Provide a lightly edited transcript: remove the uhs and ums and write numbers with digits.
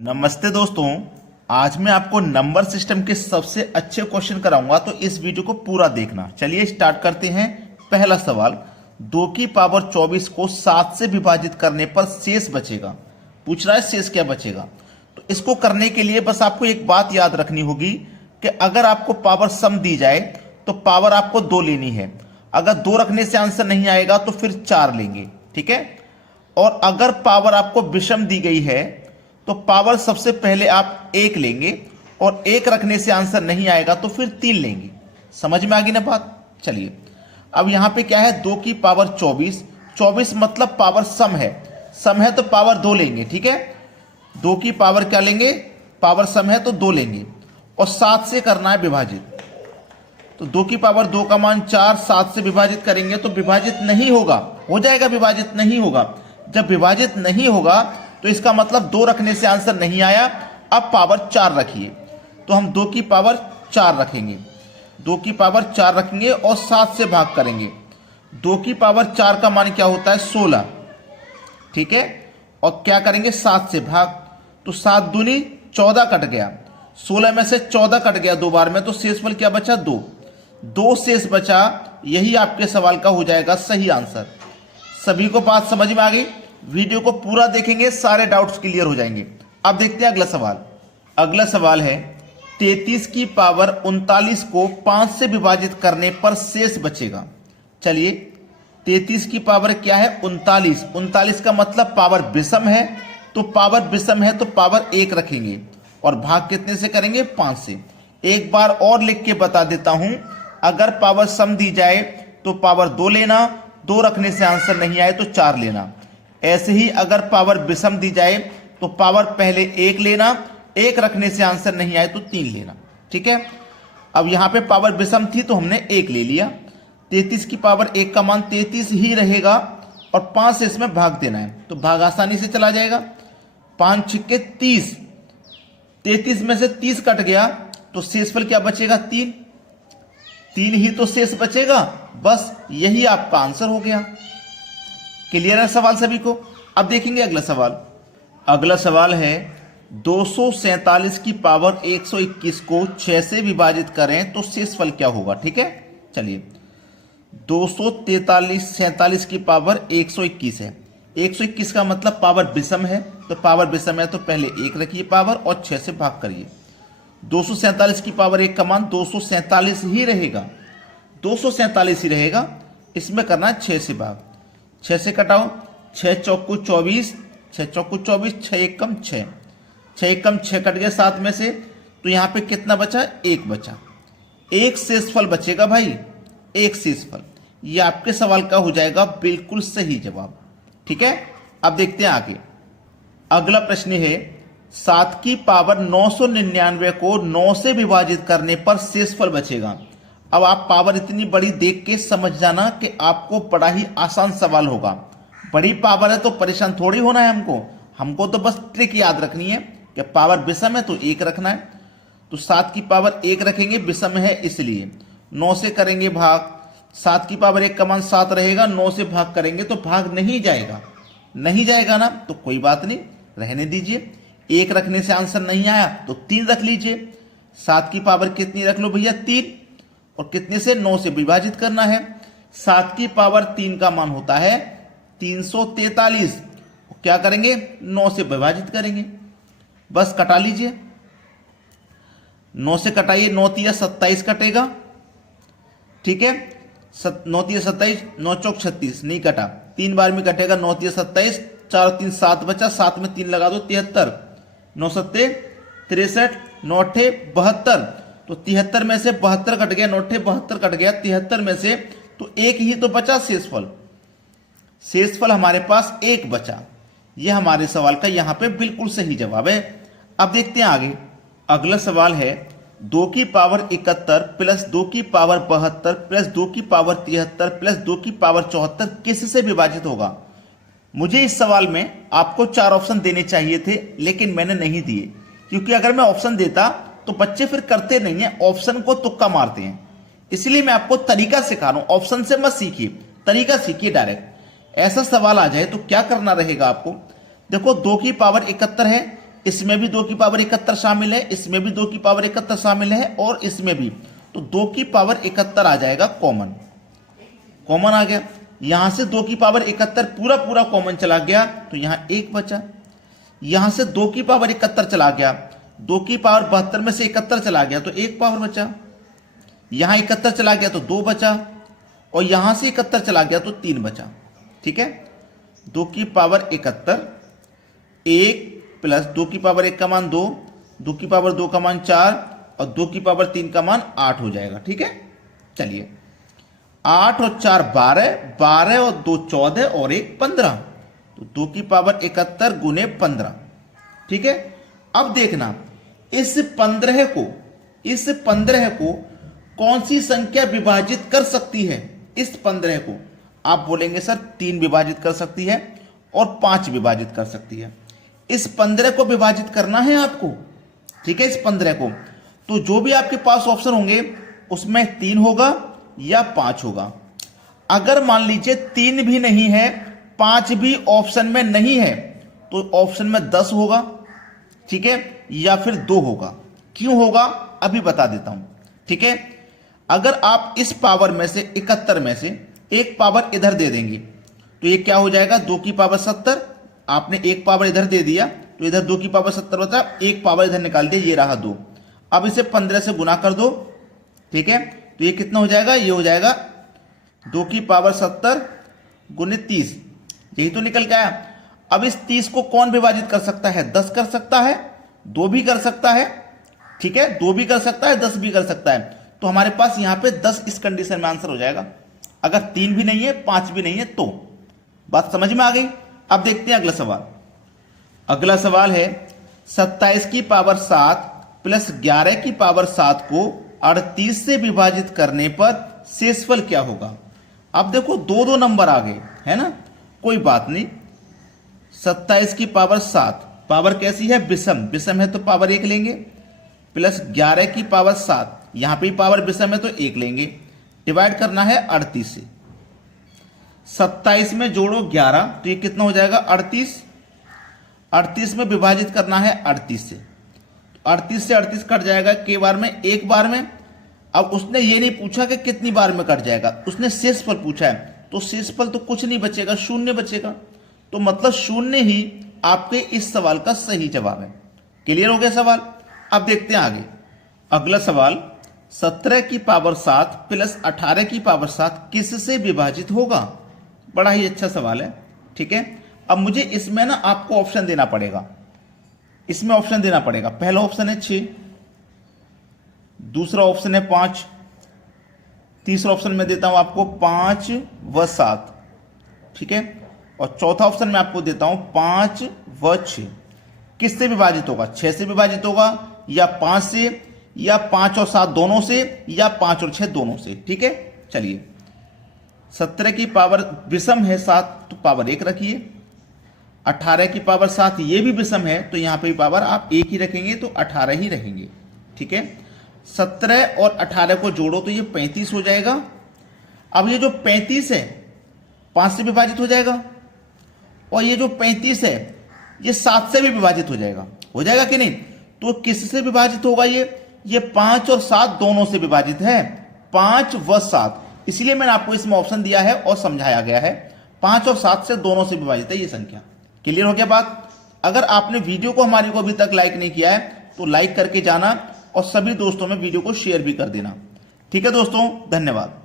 नमस्ते दोस्तों। आज मैं आपको नंबर सिस्टम के सबसे अच्छे क्वेश्चन कराऊंगा, तो इस वीडियो को पूरा देखना। चलिए स्टार्ट करते हैं। पहला सवाल, 2 की पावर 24 को 7 से विभाजित करने पर शेष बचेगा। पूछ रहा है शेष क्या बचेगा। तो इसको करने के लिए बस आपको एक बात याद रखनी होगी कि अगर आपको पावर सम दी जाए तो पावर आपको 2 लेनी है। अगर 2 रखने से आंसर नहीं आएगा तो फिर 4 लेंगे, ठीक है। और अगर पावर आपको विषम दी गई है तो पावर सबसे पहले आप 1 लेंगे, और 1 रखने से आंसर नहीं आएगा तो फिर 3 लेंगे। समझ में आ गई ना बात। चलिए अब यहां पे क्या है, 2 की पावर 24, 24 मतलब पावर सम है तो पावर 2 लेंगे, ठीक है। 2 की पावर क्या लेंगे, पावर सम है तो 2 लेंगे, और 7 से करना है विभाजित। तो 2 की पावर 2 का मान 4, 7 से विभाजित करेंगे तो विभाजित नहीं होगा, हो जाएगा विभाजित नहीं होगा। जब विभाजित नहीं होगा तो इसका मतलब 2 रखने से आंसर नहीं आया। अब पावर 4 रखिए, तो हम 2 की पावर 4 रखेंगे, 2 की पावर 4 रखेंगे और 7 से भाग करेंगे। 2 की पावर 4 का मान क्या होता है, 16, ठीक है। और क्या करेंगे, 7 से भाग, तो 7 दूनी 14 कट गया, 16 में से 14 कट गया 2 बार में, तो शेषफल क्या बचा, 2 शेष बचा। यही आपके सवाल का हो जाएगा सही आंसर। सभी को बात समझ में आ गई। वीडियो को पूरा देखेंगे, सारे डाउट्स क्लियर हो जाएंगे। अब देखते हैं अगला सवाल। अगला सवाल है, 33 की पावर 39 को 5 से विभाजित करने पर शेष बचेगा। चलिए 33 की पावर क्या है, 39, 39 का मतलब पावर विषम है, तो पावर विषम है तो पावर 1 रखेंगे, और भाग कितने से करेंगे, 5 से। एक बार और लिख के बता देता हूं, अगर पावर सम दी जाए तो पावर 2 लेना, 2 रखने से आंसर नहीं आए तो 4 लेना। ऐसे ही अगर पावर विषम दी जाए तो पावर पहले 1 लेना, 1 रखने से आंसर नहीं आए तो 3 लेना, ठीक है। अब यहां पे पावर विषम थी तो हमने 1 ले लिया। 33 की पावर 1 का मान 33 ही रहेगा, और 5 से इसमें भाग देना है, तो भाग आसानी से चला जाएगा। 5 छिक्के 30, 33 में से 30 कट गया तो शेषफल क्या बचेगा, 3 ही तो शेष बचेगा। बस यही आपका आंसर हो गया। क्लियर है सवाल सभी को। अब देखेंगे अगला सवाल। अगला सवाल है, 247 की पावर 121 को 6 से विभाजित करें तो शेषफल क्या होगा, ठीक है। चलिए 247 की पावर 121 है, 121 का मतलब पावर विषम है, तो पावर विषम है तो पहले 1 रखिए पावर और 6 से भाग करिए। 247 की पावर 1 का मान 247 ही रहेगा, 247 ही रहेगा। इसमें करना है 6 से भाग, 6 से कटाओ, 6 चौकू 24, 6 चौकू 24, 6 एकम 6, 6 एकम 6 कट गया 7 में से, तो यहां पे कितना बचा, 1 बचा। 1 शेषफल बचेगा भाई, 1 शेषफल। ये आपके सवाल का हो जाएगा बिल्कुल सही जवाब, ठीक है। अब देखते हैं आगे। अगला प्रश्न है, 7 की पावर 999 को 9 से विभाजित करने पर शेषफल बचेगा। अब आप पावर इतनी बड़ी देख के समझ जाना कि आपको बड़ा ही आसान सवाल होगा। बड़ी पावर है तो परेशान थोड़ी होना है हमको तो बस ट्रिक याद रखनी है कि पावर विषम है तो 1 रखना है। तो 7 की पावर 1 रखेंगे, विषम है इसलिए। 9 से करेंगे भाग, 7 की पावर 1 का मान 7 रहेगा, 9 से भाग करेंगे तो भाग नहीं जाएगा, नहीं जाएगा ना, तो कोई बात नहीं, रहने दीजिए। 1 रखने से आंसर नहीं आया तो 3 रख लीजिए। 7 की पावर कितनी रख लो भैया, 3, और कितने से, 9 से विभाजित करना है। 7 की पावर 3 का मान होता है 343, क्या करेंगे, 9 से विभाजित करेंगे, बस कटा लीजिए। 9 से कटाइए, 9 तिया 27 कटेगा, ठीक है। 9 तिया 27, 9 चौक 36, नहीं कटा, 3 बार में कटेगा। 9 तिया 27, 4 3 7 बचा, 7 में 3 लगा दो, 73, 9 सत्ते 63, 9 अट्ठे 72, तो 73 में से 72 कट गया, 9 अट्ठे 72 कट गया, 73 में से तो 1 ही तो बचा शेषफल। शेषफल हमारे पास 1 बचा। यह हमारे सवाल का यहां पे बिल्कुल सही जवाब है। अब देखते हैं आगे। अगला सवाल है, 2 की पावर 71 प्लस 2 की पावर 72 प्लस 2 की पावर 73 प्लस 2 की पावर 74 किससे विभाजित होगा। मुझे इस सवाल में आपको 4 ऑप्शन देने चाहिए थे, लेकिन मैंने नहीं दिए, क्योंकि अगर मैं ऑप्शन देता तो बच्चे फिर करते नहीं है, ऑप्शन को तुक्का मारते हैं। इसलिए मैं आपको तरीका सिखा रहा हूं, ऑप्शन से मत सीखिए, तरीका सीखिए डायरेक्ट। ऐसा सवाल आ जाए तो क्या करना रहेगा आपको। देखो 2 की पावर 71 है, इसमें भी 2 की पावर 71 शामिल है, इसमें भी 2 की पावर 71 शामिल है और इसमें भी, तो 2 की पावर 71 आ जाएगा कॉमन। कॉमन आ गया, यहां से 2 की पावर 71 पूरा पूरा कॉमन चला गया तो यहां 1 बचा। यहां से 2 की पावर 71 चला गया, 2 की पावर 72 में से 71 चला गया तो 1 पावर बचा। यहां 71 चला गया तो 2 बचा और यहां से 71 चला गया तो 3 बचा। ठीक है, 2 की पावर 71 1 प्लस 2 की पावर 1 का मान 2, 2 की पावर 2 का मान 4 और 2 की पावर 3 का मान 8 हो जाएगा। ठीक है, चलिए 8 और 4 12, 12 और 2 14 और 1 15, तो 2 की पावर 71 गुने 15। ठीक है, अब देखना इस 15 को कौन सी संख्या विभाजित कर सकती है। इस 15 को आप बोलेंगे सर 3 विभाजित कर सकती है और 5 विभाजित कर सकती है। इस 15 को विभाजित करना है आपको। ठीक है, इस 15 को, तो जो भी आपके पास ऑप्शन होंगे उसमें 3 होगा या 5 होगा। अगर मान लीजिए 3 भी नहीं है, 5 भी ऑप्शन में नहीं है, तो ऑप्शन में 10 होगा। ठीक है, या फिर 2 होगा। क्यों होगा अभी बता देता हूं। ठीक है, अगर आप इस पावर में से 71 में से एक पावर इधर दे देंगे तो ये क्या हो जाएगा, 2 की पावर 70। आपने एक पावर इधर दे दिया तो इधर 2 की पावर 70 होता है, एक पावर इधर निकाल दिया, ये रहा 2। अब इसे 15 से गुना कर दो। ठीक है, तो ये कितना हो जाएगा, ये हो जाएगा 2 की पावर 70 गुने 30, यही तो निकल के आया। अब इस 30 को कौन विभाजित कर सकता है, 10 कर सकता है, 2 भी कर सकता है। ठीक है, 2 भी कर सकता है, 10 भी कर सकता है, तो हमारे पास यहां पे 10 इस कंडीशन में आंसर हो जाएगा। अगर 3 भी नहीं है, 5 भी नहीं है, तो बात समझ में आ गई। अब देखते हैं अगला सवाल। अगला सवाल है 27 की पावर 7 प्लस 11 की पावर 7 को 38 से विभाजित करने पर शेषफल क्या होगा। अब देखो 2 नंबर आ गए है ना, कोई बात नहीं। 27 की पावर 7, पावर कैसी है, विषम, विषम है तो पावर 1 लेंगे, प्लस 11 की पावर 7, यहां पे पावर विषम है तो 1 लेंगे, डिवाइड करना है 38 से। 27 में जोड़ो 11 तो ये कितना हो जाएगा, 38। 38 में विभाजित करना है 38 से, 38 से 38 कट जाएगा के बार में, एक बार में। अब उसने ये नहीं पूछा कि कितनी बार में कट जाएगा, उसने शेषफल पूछा है, तो शेषफल तो कुछ नहीं बचेगा, 0 बचेगा। तो मतलब 0 ही आपके इस सवाल का सही जवाब है। क्लियर हो गया सवाल। अब देखते हैं आगे। अगला सवाल 17 की पावर 7 प्लस 18 की पावर 7 किससे विभाजित होगा। बड़ा ही अच्छा सवाल है। ठीक है, अब मुझे इसमें ना आपको ऑप्शन देना पड़ेगा, इसमें ऑप्शन देना पड़ेगा। पहला ऑप्शन है 6, दूसरा ऑप्शन है 5, तीसरा ऑप्शन में देता हूं आपको 5 व 7। ठीक है, और चौथा ऑप्शन में आपको देता हूं 5 व 6। किससे विभाजित होगा, 6 से विभाजित होगा या 5 से या 5 और 7 दोनों से या 5 और 6 दोनों से। ठीक है, चलिए 17 की पावर विषम है 7 तो पावर 1 रखिए, 18 की पावर 7 ये भी विषम है तो यहां पे पावर आप 1 ही रखेंगे तो 18 ही रहेंगे। ठीक है, 17 और 18 को जोड़ो तो ये 35 हो जाएगा। अब ये जो 35 है 5 से विभाजित हो जाएगा और ये जो 35 है ये 7 से भी विभाजित हो जाएगा कि नहीं। तो किससे विभाजित होगा, ये 5 और 7 दोनों से विभाजित है, 5 व 7। इसलिए मैंने आपको इसमें ऑप्शन दिया है और समझाया गया है 5 और 7 से दोनों से विभाजित है ये संख्या। क्लियर हो गया बात। अगर आपने वीडियो को हमारी को अभी तक लाइक नहीं किया है तो लाइक करके जाना और सभी दोस्तों में वीडियो को शेयर भी कर देना। ठीक है दोस्तों, धन्यवाद।